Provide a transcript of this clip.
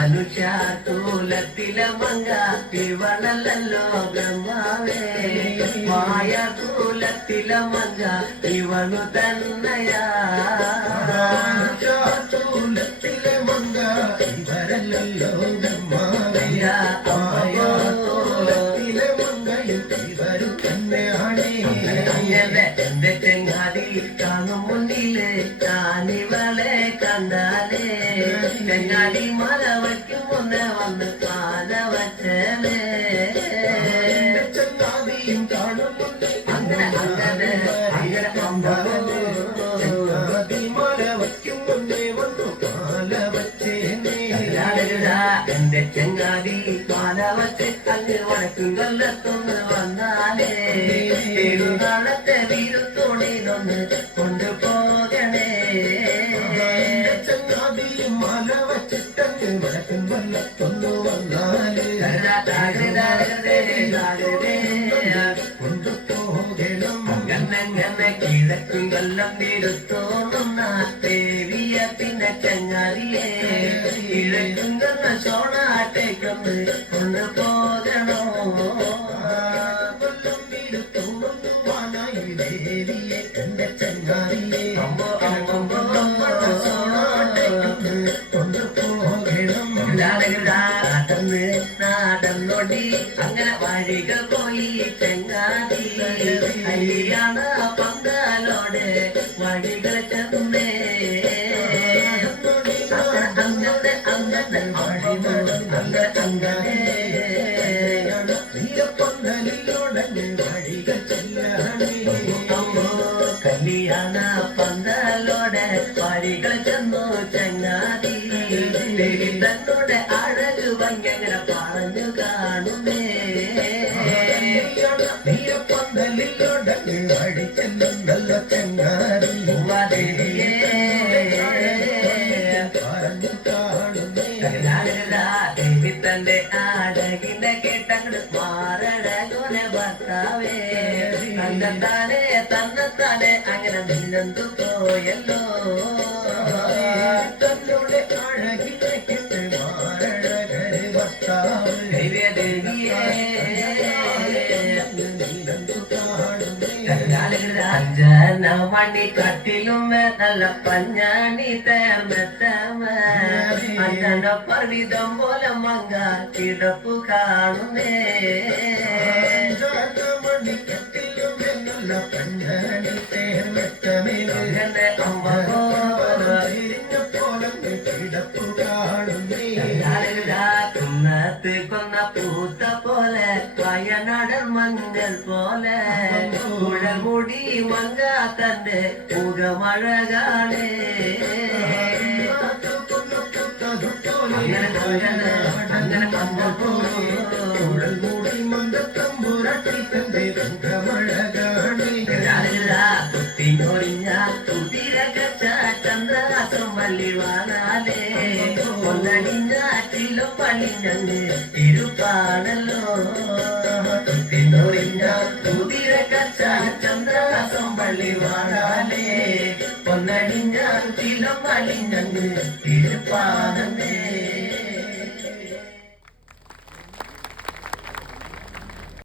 മനുഷ്യകുലത്തിലെ മങ്ക ഇവളല്ലോ ബ്രഹ്മാവേ മായകുലത്തിലെ മങ്ക ഇവളു തന്നയാ മനുഷ്യകുലത്തിലെ മങ്ക ഇവരല്ലോ ബ്രഹ്മാവേ മായകുലത്തിലെ മങ്കയും ഇവരു തന്നെയാണേ എന്റെ ചെങ്ങാതി കാണും മുന്നില് ഞാനിവളെ കണ്ടാലേ ചെങ്ങാതി മല വയ്ക്കും മുന്നേ വന്ന് പാല വച്ചേ ചെങ്ങാതിയും കാണും മുന്നേ അങ്ങനെ അങ്ങനെ അങ്ങനെ മല വയ്ക്കും മുന്നേ വന്നു പാല വച്ചേനേ എന്റെ ചെങ്ങാതി പാല വച്ച് അങ്ങ് വടക്കും കൊല്ലത്തൊന്ന് വന്നാലേ നാളത്തെ വീരുത്തോണിലൊന്ന് കൊണ്ടുപോകണേ ചങ്ങാതിയും മല വച്ചിട്ടങ്ങ് വടക്കും കൊല്ലത്തൊന്നു വന്നാലേ കൊണ്ടുപോകണം അങ്ങനെ കിഴക്കും കൊല്ലം വീരുത്തോന്നുന്ന ദേവിയ പിന്നെ ചങ്ങാതിയെ കിഴക്കും കൊന്ന ചോണാട്ടേക്കൊന്ന് കൊണ്ടുപോകണോ കൊല്ലം വീരുത്തോന്നു വാനായി ദേവിയെ എന്റെ ചങ്ങാതിയെ കൊണ്ടുപോകണം നാടന്നൊടി അങ്ങനെ വഴികൾ പോയി ചെങ്ങാതി കല്യാണ പന്തലോടെ വഴികൾ ചെന്നേ അങ്ങനെ അങ്ങനെ അങ്ങനെ വീരപ്പന്തലിലോടങ്ങ് വഴികൾ ചെല്ലാണേ കല്യാണ പന്തലോടെ വഴികൾ ചെന്നു ചങ്ങാതി തന്നോടെ അഴക് ഭംഗിങ്ങനെ പറഞ്ഞു കാണുമേ വീരപ്പന്തലിലോടങ്ങ് വഴി ചെല്ലുന്നല്ല ചങ്ങാതി ദേവിയെ പറഞ്ഞു കാണുമേ ദേവി തന്റെ അഴകിനെ കേട്ടങ്ങട് മാറഴകുനെ ഭർത്താവേ തന്നെത്താനെ തന്നെത്താനെ അങ്ങനെ നിന്നെന്തു പോയല്ലോ തന്നോടെ അഴകിനെ കേട്ട് മാറഴകരെ ഭർത്താവ് ദേവിയെ നീലന്തു കാണുമേ അഞ്ജന മണി കട്ടിലും നല്ല പഞ്ഞാണി തേർന്നത്തമ അഞ്ജന പർവിതം പോലെ മങ്ക കിടപ്പു കാണുമേ മണിക്കട്ടിലും എന്നുള്ള പഞ്ഞാണി തേർന്നത്തമേലെ പോലെ കിടപ്പു കാണുമേ കുന്നത്ത് കൊന്ന പൂത്ത പോലെ വയനാടൻ മഞ്ഞൾ പോലെ മുഴമുടി മങ്ക തന്റെ മുഖമഴകാണേ അങ്ങനെ അങ്ങനെ അങ്ങനെ മൂടി മന്ദത്തമ്പുരട്ടി തന്റെ മുഖമഴകാണേ കുത്തിനൊറിഞ്ഞ കുതിരകച്ച ചന്ദ്രാസം വള്ളിവാണാലേ കൊല്ലടിഞ്ഞാറ്റിലും പണിഞ്ഞങ്ങ് ഇരുപ്പാണല്ലോ കുത്തിനൊറിഞ്ഞ കുതിരകച്ച ചന്ദ്രാസം വള്ളിവാണാലേ കൊല്ലടിഞ്ഞാറ്റിലും പണിഞ്ഞങ്ങ് ഇരുപ്പാ